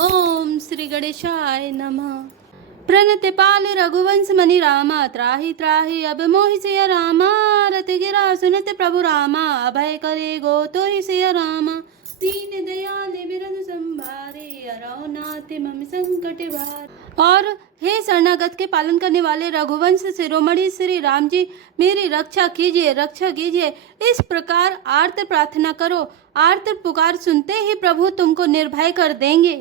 ओम श्री गणेशाय नमः। प्रणति पाल रघुवंश मणि रामा, त्राहि त्राहि अब मोहि सिया रामा। रति गिरा सुनत प्रभु रामा, अभय करे गो तो ही सिया रामा। दीन दयाल बिरन संभारे, अरौ नाथ मम संकट भार। और हे शरणागत के पालन करने वाले रघुवंश शिरोमणि श्री राम जी, मेरी रक्षा कीजिए, रक्षा कीजिए। इस प्रकार आर्त प्रार्थना करो। आर्त पुकार सुनते ही प्रभु तुमको निर्भय कर देंगे।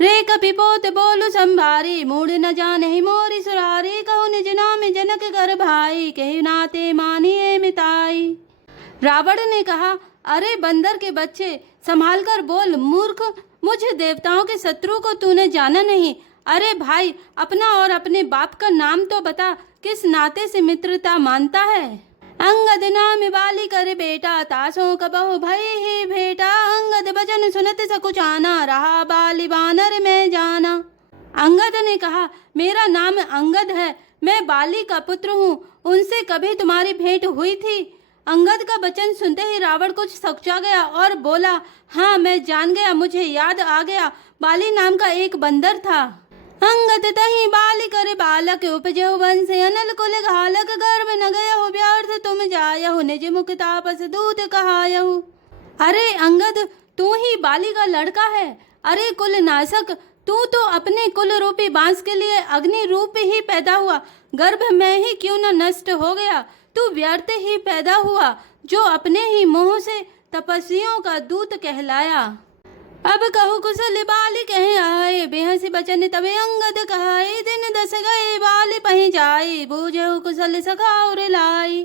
रे कपिपोत बोलु संभारी, मूड न जाने मोरी सुरारी। कहु निज नाम जनक कर भाई, कहि नाते मानिए मिताई। रावण ने कहा, अरे बंदर के बच्चे, संभाल कर बोल मूर्ख। मुझ देवताओं के शत्रु को तूने जाना नहीं। अरे भाई, अपना और अपने बाप का नाम तो बता, किस नाते से मित्रता मानता है। अंगद नाम बाली कर बेटा, तासों कबहु भय ही भेटा। अंगद बचन सुनत सकुचाना, रहा बाली बानर में जाना। अंगद ने कहा, मेरा नाम अंगद है, मैं बाली का पुत्र हूँ। उनसे कभी तुम्हारी भेंट हुई थी? अंगद का वचन सुनते ही रावण कुछ सकुचा गया और बोला, हाँ मैं जान गया, मुझे याद आ गया। बाली नाम का एक बंदर था। अंगद तही बाली कर बालक, उपजहु वंश अनल कुल घालक। गर्भ न गयहु व्यर्थ तुम जायहु, निज मुख तापस दूत कहायहु। अरे अंगद, तू ही बाली का लड़का है। अरे कुल नाशक, तू तो अपने कुल रूपी बांस के लिए अग्नि रूप ही पैदा हुआ। गर्भ में ही क्यों न नष्ट हो गया। तू व्यर्थ ही पैदा हुआ, जो अपने ही मुंह से तपस्वियों का दूत कहलाया। अब कहु कुशल बाली कहे आए, बेहसी बचन तबे अंगद कहाए। दिन 10 गए बाली पही जाए, बूझहु कुशल सखा और लाई।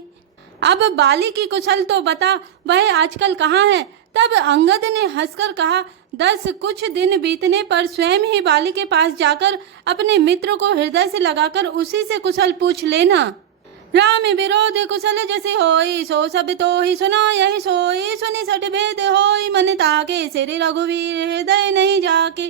अब बाली की कुशल तो बता, वह आजकल कहाँ है। तब अंगद ने हंसकर कहा, 10 कुछ दिन बीतने पर स्वयं ही बाली के पास जाकर अपने मित्र को हृदय से लगाकर उसी से कुशल पूछ लेना। राम विरोध कुशल जैसे होई, सो सब तो ही सुना यही सोई। सुनी सठ भेद होई मन ताके, श्री रघुवीर हृदय नहीं जाके।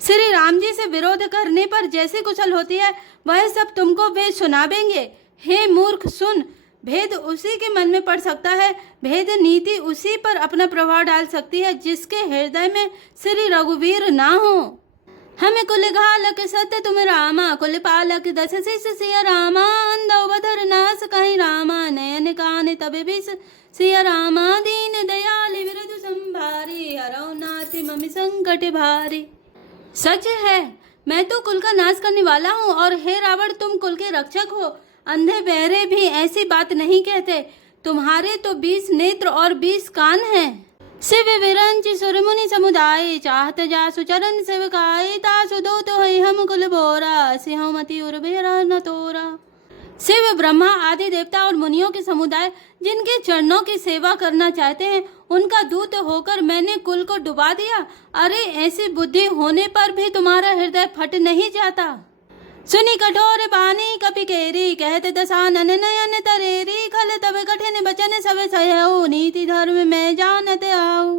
श्री राम जी से विरोध करने पर जैसी कुशल होती है, वह सब तुमको भेद सुनावेंगे। हे मूर्ख सुन, भेद उसी के मन में पड़ सकता है। भेद नीति उसी पर अपना प्रभाव डाल सकती है जिसके हृदय में श्री रघुवीर ना हो। हमें कुल घालक सत्य तुम रामा, कुल पालक 10 शिष्य सिया रामा। अंधौ बधर नाश कहीं रामा, नयन कान तब बिस सिया रामा। दीन दयाल विरधु संभारी, हरौ नाथ मम संकट भारी। सच है, मैं तो कुल का नाश करने वाला हूँ, और हे रावण, तुम कुल के रक्षक हो। अंधे बहरे भी ऐसी बात नहीं कहते। तुम्हारे तो 20 नेत्र और 20 कान हैं। शिव विरंच सुरमुनि समुदाय, चाहत जासु चरण सेवकाय। तासु दूत होई हम कुल बोरा, सिंह मति उर्वेरा न तोरा। शिव ब्रह्मा आदि देवता और मुनियों के समुदाय जिनके चरणों की सेवा करना चाहते हैं, उनका दूत होकर मैंने कुल को डुबा दिया। अरे ऐसी बुद्धि होने पर भी तुम्हारा हृदय फट नहीं जाता। सुनी कठोर बानी कपि केरी, कहते दशानन नयन तरेरी। खल तब कठिन बचन सब सहऊ, नीति धर्म में जानते आओ।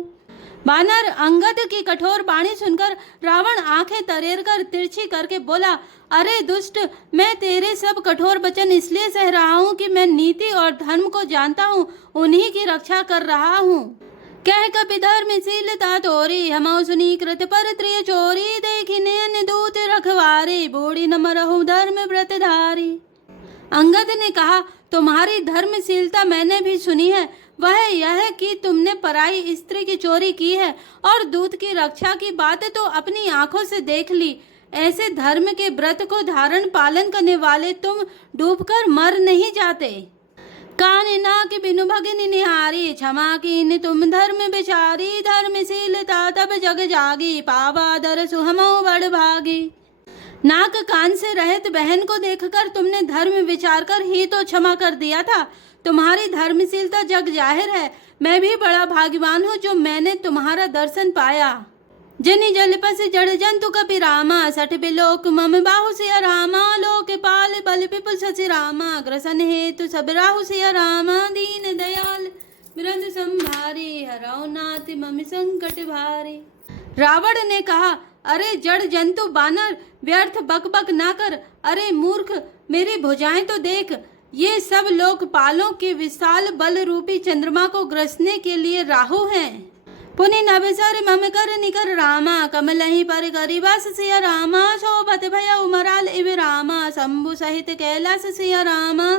बानर अंगद की कठोर बाणी सुनकर रावण आंखें तरेर कर तिरछी करके बोला, अरे दुष्ट, मैं तेरे सब कठोर वचन इसलिए सह रहा हूँ कि मैं नीति और धर्म को जानता हूँ, उन्हीं की रक्षा कर रहा हूँ। कह कपि धर्मशीलता तोरी, हमौ सुनी कृत पर त्रिय चोरी। देखी नयन दूत रखवारी, बूढ़ी न मरहु धर्म व्रतधारी। अंगद ने कहा, तुम्हारी धर्मशीलता मैंने भी सुनी है। वह यह कि तुमने पराई स्त्री की चोरी की है, और दूत की रक्षा की बात तो अपनी आंखों से देख ली। ऐसे धर्म के व्रत को धारण पालन करने वाले तुम डूबकर मर नहीं जाते। कान नाक बिनु भगिन निहारी, क्षमा कीन तुम धर्म बिचारी। धर्मशीलता तब जग जागी, पावा दर सुहमौ बड़ भागी। नाक कान से रहित बहन को देखकर तुमने धर्म विचार कर ही तो क्षमा कर दिया था। तुम्हारी धर्मशीलता जग जाहिर है। मैं भी बड़ा भाग्यवान हूँ जो मैंने तुम्हारा दर्शन पाया। जनि जलपस जड़ जंतु कपि रामा, सठ बिलोक मम बाहु सिया रामा। लोक पाल बल विपुल शशि रामा, ग्रसन हेतु सब राहु सिया रामा। दीन दयाल बिरंद संभारी, हरौ नाथ मम संकट भारी। रावण ने कहा, अरे जड़ जंतु बानर, व्यर्थ बक बक ना कर। अरे मूर्ख, मेरी भुजाएं तो देख। ये सब लोकपालों के विशाल बल रूपी चंद्रमा को ग्रसने के लिए राहु हैं। पुनि नभसर मम कर निकर रामा, कमलहि पर करि बस सिया रामा, शोभत भयउ मराल इव रामा, शंभु सहित कैलास सिया रामा,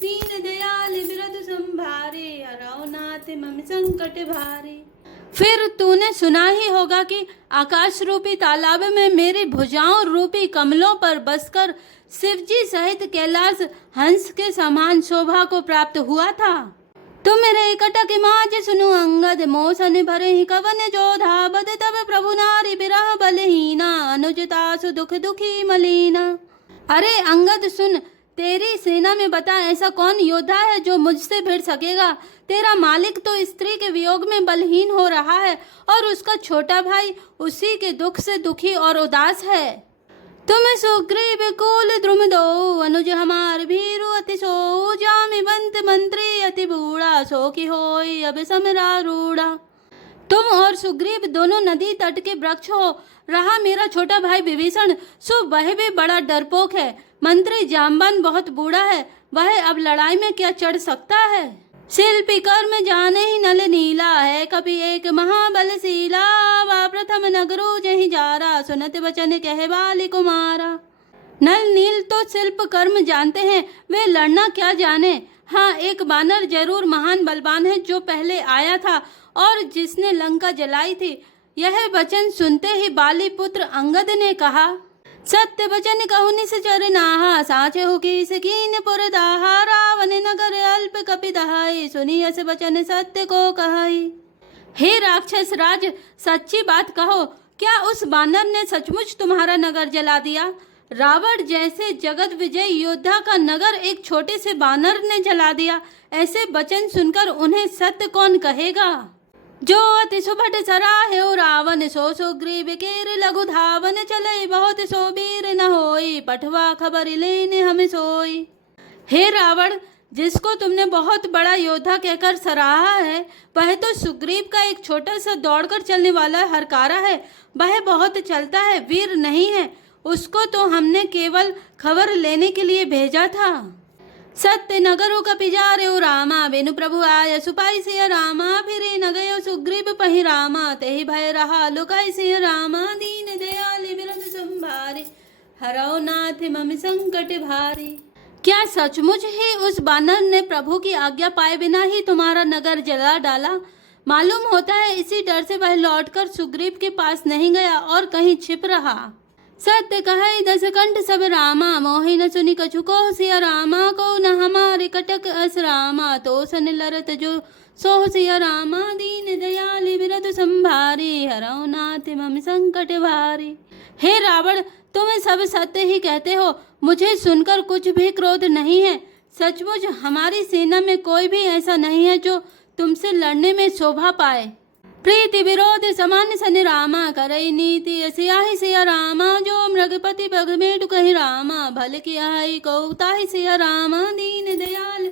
दीन दयाल बिरधु संभारे, हरौ नाथ मम संकट भारे। फिर तूने सुना ही होगा कि आकाश रूपी तालाब में मेरी भुजाओं रूपी कमलों पर बसकर शिवजी सहित कैलाश हंस के समान शोभा को प्राप्त हुआ था। तुम मेरे कटक माज सुनु अंगद, मोसन भरे ही कवन जोधा, बद तब प्रभु नारी बिरह बलहीना, अनुजतासु दुख दुखी मलीना। अरे अंगद सुन, तेरी सेना में बता ऐसा कौन योद्धा है जो मुझसे भिड़ सकेगा। तेरा मालिक तो स्त्री के वियोग में बलहीन हो रहा है और उसका छोटा भाई उसी के दुख से दुखी और उदास है। तुम सुग्रीव कुल द्रुम दो, अनुज हमार भीरु अति सो, जामि बंत मंत्री अति बूढ़ा, सो की होई अब समरारूढ़ा। तुम और सुग्रीव दोनों नदी तट के वृक्ष हो, रहा मेरा छोटा भाई विभीषण, सो वह भी बड़ा डरपोक है। मंत्री जाम्बान बहुत बूढ़ा है, वह अब लड़ाई में क्या चढ़ सकता है। शिल्पी कर्म जाने ही नल नीला, है कभी एक महाबलशीला, वा प्रथम नगरो जहि जारा, सुनत वचन कहे बाली कुमारा। नल नील तो शिल्प कर्म जानते हैं, वे लड़ना क्या जाने। हाँ, एक बानर जरूर महान बलवान है जो पहले आया था और जिसने लंका जलाई थी। यह वचन सुनते ही बाली पुत्र अंगद ने कहा, सत्य वचन कहु निश्चर नाहा, साचे हो कीस कीन पुर दाहा, रावण नगर अल्प कपि दहाई, सुनी अस वचन सत्य को कहाई। हे राक्षस राज, सच्ची बात कहो, क्या उस बानर ने सचमुच तुम्हारा नगर जला दिया? रावण जैसे जगत विजय योद्धा का नगर एक छोटे से बानर ने जला दिया। ऐसे वचन सुनकर उन्हें सत्य कौन कहेगा। जो अति सुभट सराहे रावण, सो सुग्रीव केर लघु धावन, चले बहुत सो वीर न होई, पठवा खबर लेने हमें सोई। हे रावण, जिसको तुमने बहुत बड़ा योद्धा कहकर सराहा है, वह तो सुग्रीव का एक छोटा सा दौड़कर चलने वाला हरकारा है। वह बहुत चलता है, वीर नहीं है। उसको तो हमने केवल खबर लेने के लिए भेजा था। सत्य नगरो कपि जारे रामा, बिनु प्रभु आय सुपाई सिया रामा, फिरे न गयो सुग्रीव पहि रामा, तेहि भय रहा लुकाई सिया रामा, दीन दयाल बिरधु संभारे, हरौ नाथ मम संकट भारे। क्या सचमुच ही उस बानर ने प्रभु की आज्ञा पाए बिना ही तुम्हारा नगर जला डाला? मालूम होता है इसी डर से वह लौटकर सुग्रीव के पास नहीं गया और कहीं छिप रहा। सत्य कहे दस कंठ सब रामा, मोहि न सुनि कछु को सिया रामा, को न हमारे कटक अस रामा, तो सन लरत जो सो सिया रामा, दीन दयाल बिरधु संभारे, हरौ नाथ मम संकट भारे। हे रावण, तुम सब सत्य ही कहते हो, मुझे सुनकर कुछ भी क्रोध नहीं है। सचमुच हमारी सेना में कोई भी ऐसा नहीं है जो तुमसे लड़ने में शोभा पाए। प्रीति विरोध समान सन रामा, करई नीति सियाहि सिया रामा, जो मृगपति बगमेटु कहि रामा, भल कियाहि को ताहि सिया रामा, दीन दयाल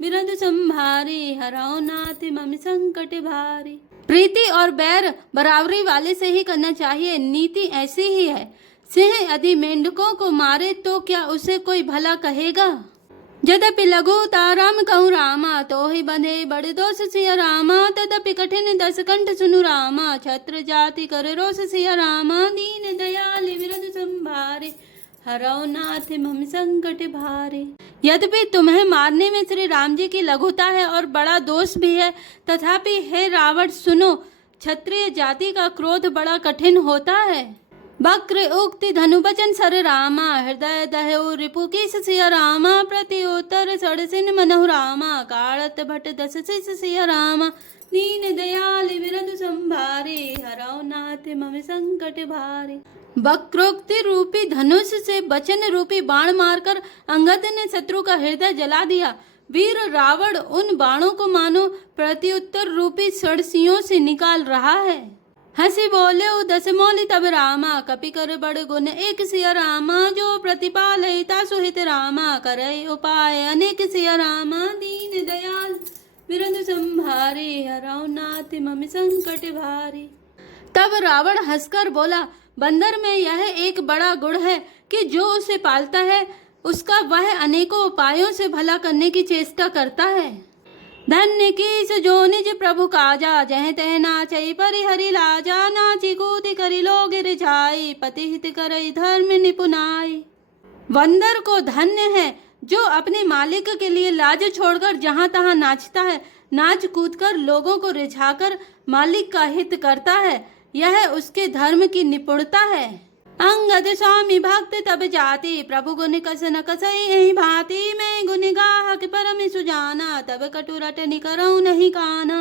बिरधु संभारे, हरौ नाथ मम संकट भारे। प्रीति और बैर बराबरी वाले से ही करना चाहिए, नीति ऐसी ही है। सिंह यदि मेंढकों को मारे तो क्या उसे कोई भला कहेगा। यद्यपि लघु ताराम कहूँ रामा, तो ही बंधे बड़े दोष सिया रामा, तदपि कठिन दस कंठ सुनु रामा, छत्र जाति कर रोष सिया रामा, दीन दयाल बिरधु संभारे, हरौ नाथ मम संकट भारे। यद्यपि तुम्हें मारने में श्री राम जी की लघुता है और बड़ा दोष भी है, तथापि हे रावण सुनो, क्षत्रिय जाति का क्रोध बड़ा कठिन होता है। वक्र उक्ति धनुवचन सर रामा, हृदय दह्यो रिपु कीस सिया रामा, प्रति उत्तर सड़सिन मनहु रामा, काड़त भट दस शिष सिया रामा, दीन दयाल बिरधु संभारे, हरौ नाथ मम संकट भारे। वक्रोक्ति रूपी धनुष से वचन रूपी बाण मारकर अंगद ने शत्रु का हृदय जला दिया। वीर रावण उन बाणों को मानो प्रत्युत्तर रूपी सड़सियों से निकाल रहा है। हंसी बोले दस मौली तब रामा, कपि कर बड़ गुण एक सिया रामा, जो प्रतिपालयिता सुहित रामा, करे उपाय अनेक सिया रामा, दीन दयाल बिरधु संभारे, हरौ नाथ मम संकट भारे। तब रावण हंसकर बोला, बंदर में यह एक बड़ा गुण है कि जो उसे पालता है उसका वह अनेकों उपायों से भला करने की चेष्टा करता है। धन्य कीस जो निज प्रभु काजा, जह तह नाचई परिहरि लाजा, नाची कूति करी लोग रिझाई, पति हित करई धर्म निपुनाई। बंदर को धन्य है जो अपने मालिक के लिए लाज छोड़कर जहाँ तहाँ नाचता है, नाच कूदकर लोगों को रिझाकर मालिक का हित करता है, यह उसके धर्म की निपुणता है। अंगद स्वामी भक्त तब जाति, प्रभु गुण कस न कसई यही भांति, मैं गुण गाहक परम सुजाना, तब कटु रटनि करऊं नहीं काना।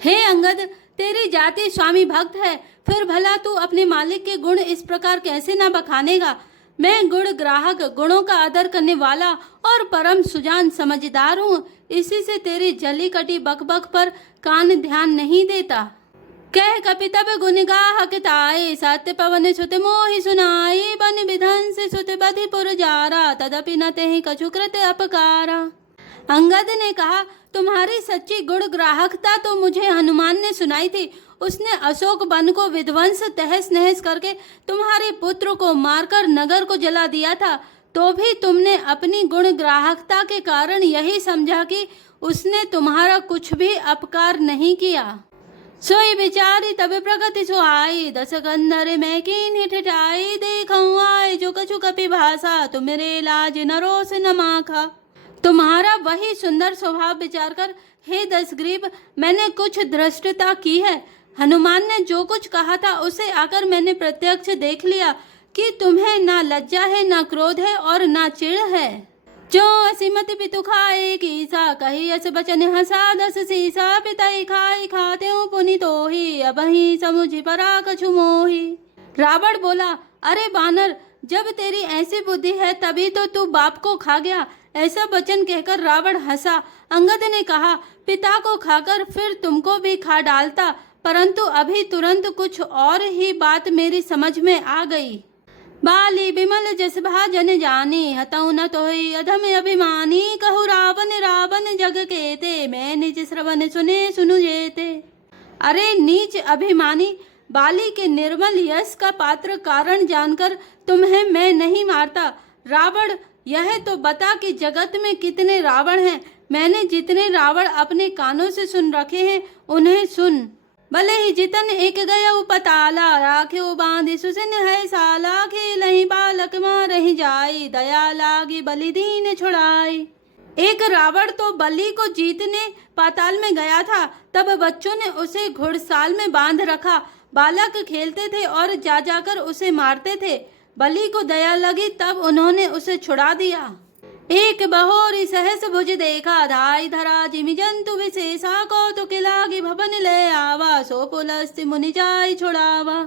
हे अंगद, तेरी जाति स्वामी भक्त है, फिर भला तू अपने मालिक के गुण इस प्रकार कैसे न बखानेगा। मैं गुण ग्राहक, गुणों का आदर करने वाला और परम सुजान समझदार हूँ, इसी से तेरी जली कटी बकबक पर कान ध्यान नहीं देता। कह कपि तब गुण गाहक ताए, सत्य पवन सुत मोहि सुनाई, बन विधंस सुत बधि पुर जारा, तदपि न तेहि कछु कृत अपकारा। अंगद ने कहा, तुम्हारी सच्ची गुण ग्राहकता तो मुझे हनुमान ने सुनाई थी। उसने अशोक वन को विध्वंस तहस नहस करके तुम्हारे पुत्र को मारकर नगर को जला दिया था, तो भी तुमने अपनी गुण ग्राहकता के कारण यही समझा कि उसने तुम्हारा कुछ भी अपकार नहीं किया। सोई विचारी तब प्रगति सुहाई, दस गंधर में कीन्ही ठिठाई, देखऊं आए जो कछु कपि भाषा, तुमरे लाज नरोस न माखा। तुम्हारा वही सुंदर स्वभाव विचार कर हे दशग्रीव, मैंने कुछ धृष्टता की है। हनुमान ने जो कुछ कहा था उसे आकर मैंने प्रत्यक्ष देख लिया कि तुम्हें ना लज्जा है, ना क्रोध है और ना चिढ़ है। जो असीमत पितु खाए कीसा, कही अस बचन हंसा दस सीसा, पिताई खाई खाते पुनि तोही, अबहि समुझ परा कछु मोही। रावण बोला, अरे बानर, जब तेरी ऐसी बुद्धि है तभी तो तू बाप को खा गया। ऐसा वचन कहकर रावण हंसा। अंगद ने कहा, पिता को खाकर फिर तुमको भी खा डालता, परंतु अभी तुरंत कुछ और ही बात मेरी समझ में आ गई। बाली बिमल जस भाजन जानी, हतऊ न तोहि अधम अभिमानी, कहु रावण रावण जग केते, मैं निज श्रवण सुने सुनु जेते। अरे नीच अभिमानी, बाली के निर्मल यश का पात्र कारण जानकर तुम्हें मैं नहीं मारता। रावण, यह तो बता कि जगत में कितने रावण हैं। मैंने जितने रावण अपने कानों से सुन रखे हैं उन्हें सुन। भले ही जितन एक गयो पताला, राख्यो बांधि सुसिन है साला, खेलहि बालक मारहि जाई, दया लागी बलि दीन छुड़ाई। एक रावण तो बलि को जीतने पाताल में गया था, तब बच्चों ने उसे घुड़साल में बांध रखा। बालक खेलते थे और जा जाकर उसे मारते थे। बलि को दया लगी तब उन्होंने उसे छुड़ा दिया। एक बहोरी सहस भुज देखा, धाई धरा जिमि जंतु विशेषा, कौतुक लागी भवन ले आवा, सो पुलस्त्य मुनि जाय छुड़ावा।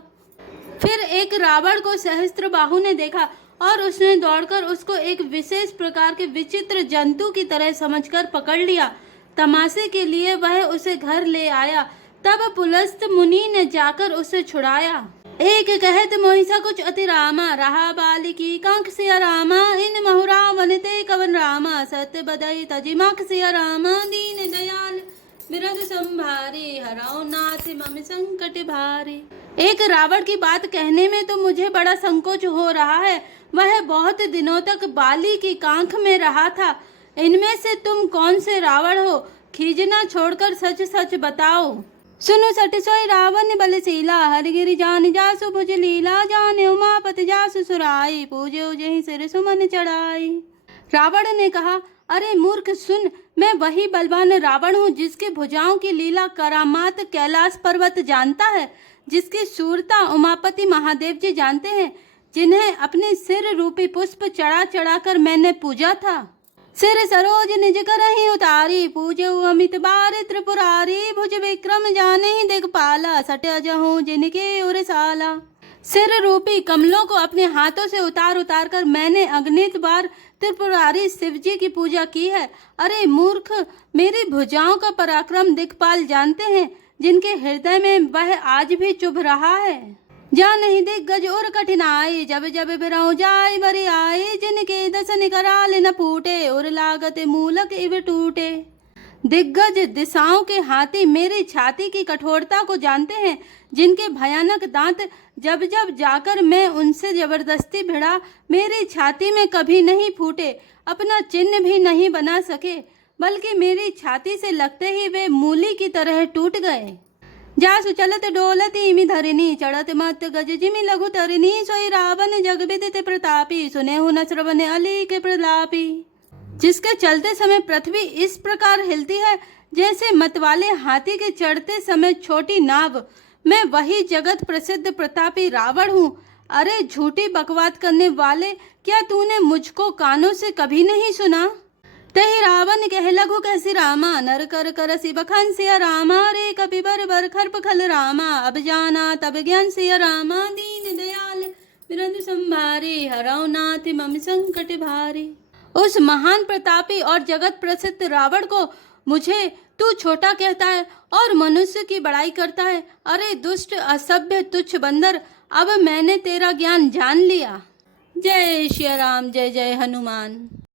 फिर एक रावण को सहस्त्र बाहु ने देखा और उसने दौड़कर उसको एक विशेष प्रकार के विचित्र जंतु की तरह समझकर पकड़ लिया। तमाशे के लिए वह उसे घर ले आया। तब पुलस्त मुनि ने जाकर उसे छुड़ाया। एक कहत मोहिसा कुछ अति रामा, रहा बालिकी कांख सिया रामा, इन महुरा वनते कवन रामा, सत्य बदई तजिमाख सिया रामा, दीन दयाल बिरद संभारे, हराओ नाथ मम संकट भारे। एक रावण की बात कहने में तो मुझे बड़ा संकोच हो रहा है। वह बहुत दिनों तक बाली की कांख में रहा था। इनमें से तुम कौन से रावण हो? खीजना छोड़कर सच सच बताओ। सुनो सट सोई रावण बलशीला, हरिगिरि जान जासु भुज लीला, जाने उमापति जासु सुराई, पूजे उजहि सिर सुमन चढ़ाई। रावण ने कहा, अरे मूर्ख सुन, मैं वही बलवान रावण हूँ जिसके भुजाओं की लीला करामात कैलाश पर्वत जानता है, जिसकी शूरता उमापति महादेव जी जानते हैं, जिन्हें अपने सिर रूपी पुष्प चढ़ा चढ़ा कर मैंने पूजा था। सिर सरोज निज करहि उतारी, पूजे अमित बार त्रिपुरारी, भुज विक्रम जाने ही दिगपाला, सट अजहूँ जिनके उरसाला। सिर रूपी कमलों को अपने हाथों से उतार उतार कर मैंने अगणित बार त्रिपुरारी शिवजी की पूजा की है। अरे मूर्ख, मेरी भुजाओं का पराक्रम दिक्पाल जानते हैं, जिनके हृदय में वह आज भी चुभ रहा है। जा नहीं दिग्गज और कठिनाई, जब जब बिरऊ जाय बरी आई, जिनके दसन कराल न फूटे, और लागत मूलक इव टूटे। दिग्गज दिशाओं के हाथी मेरी छाती की कठोरता को जानते हैं, जिनके भयानक दांत जब जब जाकर मैं उनसे जबरदस्ती भिड़ा, मेरी छाती में कभी नहीं फूटे, अपना चिन्ह भी नहीं बना सके। बल्कि मेरी छाती से लगते ही वे मूली की तरह टूट गए। जासु चलत डोलत इमि धरिनी, चढ़त मत गज जिमि लघु तरिनी, सोई रावण जग विदित प्रतापी, सुने हूँ न श्रवण अली के प्रलापी। जिसके चलते समय पृथ्वी इस प्रकार हिलती है जैसे मतवाले हाथी के चढ़ते समय छोटी नाव, मैं वही जगत प्रसिद्ध प्रतापी रावण हूँ। अरे झूठी बकवाद करने वाले, क्या तूने मुझको कानों से कभी नहीं सुना? तहि रावण कह लघु कैसी रामा, नर कर कर सी बखान सिया रामा, रे कपि बर बर खर्प खल रामा, अब जाना तब ज्ञान सिया रामा, दीन दयाल बिरंद संभारे, हरौ नाथ मम संकट भारे। उस महान प्रतापी और जगत प्रसिद्ध रावण को मुझे तू छोटा कहता है और मनुष्य की बड़ाई करता है। अरे दुष्ट असभ्य तुच्छ बंदर, अब मैंने तेरा ज्ञान जान लिया। जय श्री राम, जय जय हनुमान।